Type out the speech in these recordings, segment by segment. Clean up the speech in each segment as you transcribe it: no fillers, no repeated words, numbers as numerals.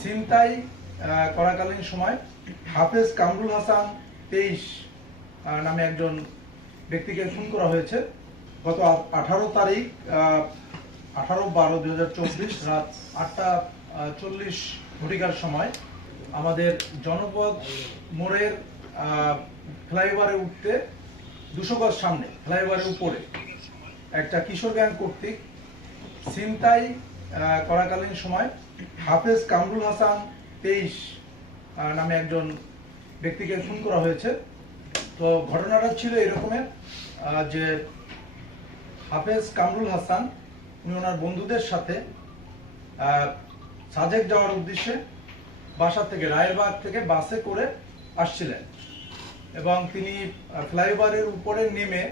ছিনতাই করাকালীন সময় হাফেজ কামরুল হাসান 23 নামে একজন ব্যক্তিকে খুন করা হয়েছে। গত 18 তারিখ 18/12/2024 রাত 8:40 ঘটিকার সময় আমাদের জনপদ মোড়ের ফ্লাইওভারে উঠতে 200 গজ সামনে ফ্লাইওভারের উপরে একটা কিশোর গ্যাং কর্তৃক ছিনতাই করাকালীন সময় হাফেজ কামরুল হাসান 23 নামে একজন ব্যক্তিকে খুন করা হয়েছে। তো ঘটনাটা ছিল এরকমের যে হাফেজ কামরুল হাসান উনি ওনার বন্ধুদের সাথে সাজেক যাওয়ার উদ্দেশ্যে বাসা থেকে রায়েরবাগ থেকে বাসে করে আসছিলেন এবং তিনি ফ্লাইওভারের উপরে নেমে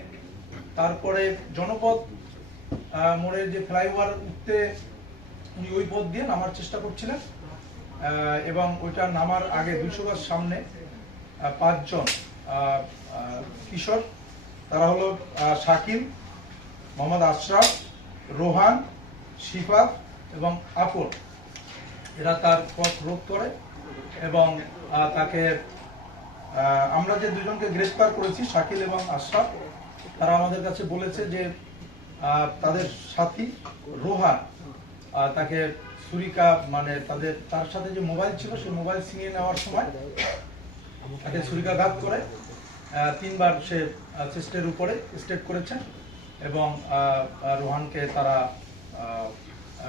তারপরে জনপদ মোড়ের যে ফ্লাইওভার উঠতে উনি ওই পথ দিয়ে নামার চেষ্টা করছিলেন এবং ওইটা নামার আগে 200 গজ সামনে 5 জন কিশোর, তারা হলো শাকিল, মোহাম্মদ আশরাফ, রোহান, শিফাত এবং আপন, এরা তার পথ রোধ করে এবং তাকে আমরা যে দুজনকে গ্রেফতার করেছি শাকিল এবং আশরাফ, তারা আমাদের কাছে বলেছে যে তাদের সাথী রোহান তাকে ছুরিকা মানে তার সাথে যে মোবাইল ছিল সেই মোবাইল ছিনিয়ে নেওয়ার সময় তাকে ছুরিকাঘাত করে 3 বার সে চেস্টের উপরে স্টেট করেছে এবং রোহানকে তারা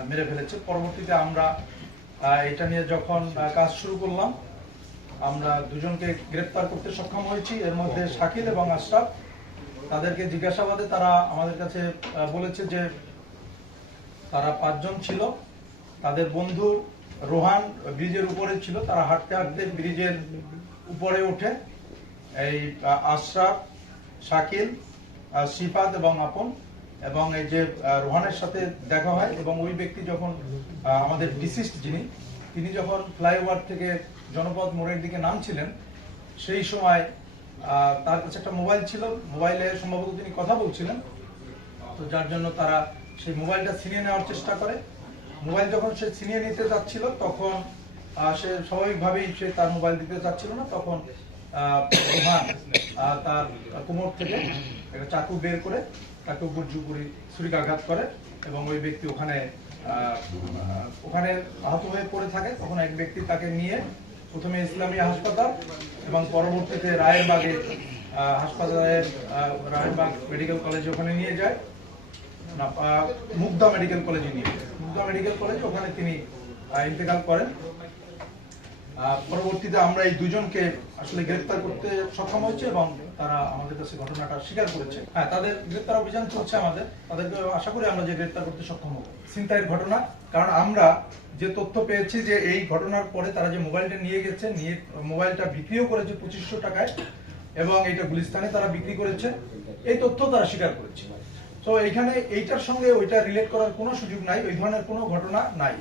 মেরে ফেলেছে। পরবর্তীতে আমরা এটা নিয়ে যখন কাজ শুরু করলাম, আমরা দুজনকে গ্রেফতার করতে সক্ষম হয়েছি। এর মধ্যে শাকিল এবং আশরাফ, তাদেরকে জিজ্ঞাসাবাদে তারা আমাদের কাছে বলেছে যে তারা 5 জন ছিল। তাদের বন্ধু রোহান ব্রিজের উপরে ছিল, তারা হাঁটতে হাঁটতে ব্রিজের উপরে ওঠে। এই আশরাফ, শাকিল, শিফাত এবং আপন এবং এই যে রোহানের সাথে দেখা হয় এবং ওই ব্যক্তি যখন আমাদের ডিসিস্ট তিনি যখন ফ্লাইওভার থেকে জনপদ মোড়ের দিকে নামছিলেন, সেই সময় তার কাছে একটা মোবাইল ছিল, মোবাইলে সম্ভবত তিনি কথা বলছিলেন। তো যার জন্য তারা সেই মোবাইলটা ছিনিয়ে নেওয়ার চেষ্টা করে। মোবাইল যখন সে ছিনিয়ে নিতে যাচ্ছিল তখন সে স্বাভাবিকভাবেই সে তার মোবাইল দিতে চাচ্ছিল না, তখন রোহান তার কোমর থেকে একটা চাকু বের করে তাকে উপর জুপুরি ছুরিকাঘাত করে এবং ওই ব্যক্তি ওখানে আহত হয়ে পড়ে থাকে। তখন এক ব্যক্তি তাকে নিয়ে প্রথমে ইসলামী হাসপাতাল এবং পরবর্তীতে রায়েরবাগে হাসপাতালের রায়েরবাগ মেডিকেল কলেজে ওখানে নিয়ে যায়, মুগদা মেডিকেল কলেজে নিয়ে যায়। মুগদা মেডিকেল কলেজে ওখানে তিনি ইন্তেকাল করেন। পরবর্তীতে আমরা এই দুজনকে আসলে গ্রেফতার করতে সক্ষম হয়েছে এবং তারা আমাদের কাছে ঘটনাটা স্বীকার করেছে। হ্যাঁ, তাদের গ্রেফতার অভিযান চলছে আমাদের, তাদেরকে আশা করি আমরা যে গ্রেফতার করতে সক্ষম হব। ছিনতাইয়ের ঘটনা, কারণ আমরা যে তথ্য পেয়েছি যে এই ঘটনার পরে তারা যে মোবাইলটা নিয়ে গেছে, নিয়ে মোবাইলটা বিক্রিও করেছে 2500 টাকায় এবং এইটা গুলিস্তানে তারা বিক্রি করেছে, এই তথ্য তারা স্বীকার করেছে। তো এইখানে এইটার সঙ্গে ওইটা রিলেট করার কোনো সুযোগ নাই, ওই ধরনের কোনো ঘটনা নাই।